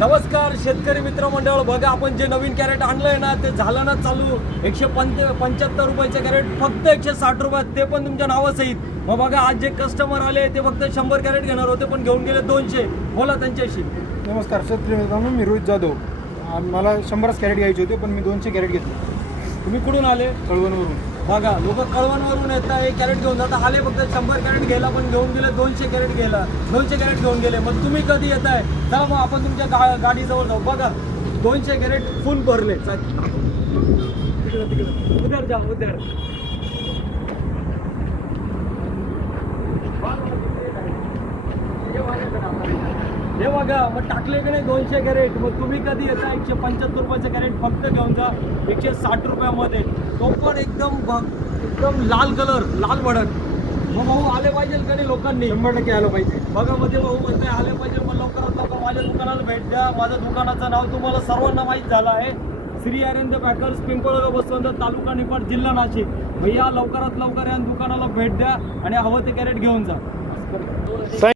नमस्कार शेतकरी मित्रमंडळ, बघा आपण जे नवीन कॅरेट आणलंय ना ते झालं ना चालू 175 रुपयाचे कॅरेट फक्त 160 रुपयात, ते पण तुमच्या नावासहित. मग बघा आज जे कस्टमर आले ते फक्त 100 कॅरेट घेणार होते पण घेऊन गेले 200. बोला त्यांच्याशी. नमस्कार शेतकरी मित्रांनो, मी रोहित जाधव. मला 100 कॅरेट घ्यायचे होते पण मी 200 कॅरेट घेतले. तुम्ही कुठून आले? कळवणवरून. बघा लोक कळवणवरून येत आहे, कॅरेट घेऊन जातात. आले फक्त 100 कॅरेट घ्यायला पण घेऊन गेले 200 कॅरेट घ्यायला, 200 कॅरेट घेऊन गेले. मग तुम्ही कधी येत आहे? चला मग आपण तुमच्या गाडीजवळ जाऊ. बघा 200 कॅरेट फुल भरले. उधर जा उधर. हे बघा मग टाकले की नाही 200 कॅरेट. मग तुम्ही कधी येता? 175 रुपयाचं कॅरेट फक्त घेऊन जा 160 रुपयामध्ये. तो पण एकदम लाल कलर, लाल भडक. मग भाऊ आले पाहिजे का नाही लोकांनी? 100% आलं पाहिजे. बघा मध्ये भाऊ म्हणताय आले पाहिजे. मग लवकरात लवकर माझ्या दुकानाला भेट द्या. माझ्या दुकानाचं नाव तुम्हाला सर्वांना माहीत झालं आहे, श्री अरविंद पॅकर्स, पिंपळगाव, बसवंत, तालुका निफाड, जिल्हा नाशिक. भैया लवकरात लवकर या दुकानाला भेट द्या आणि हवं ते कॅरेट घेऊन जा.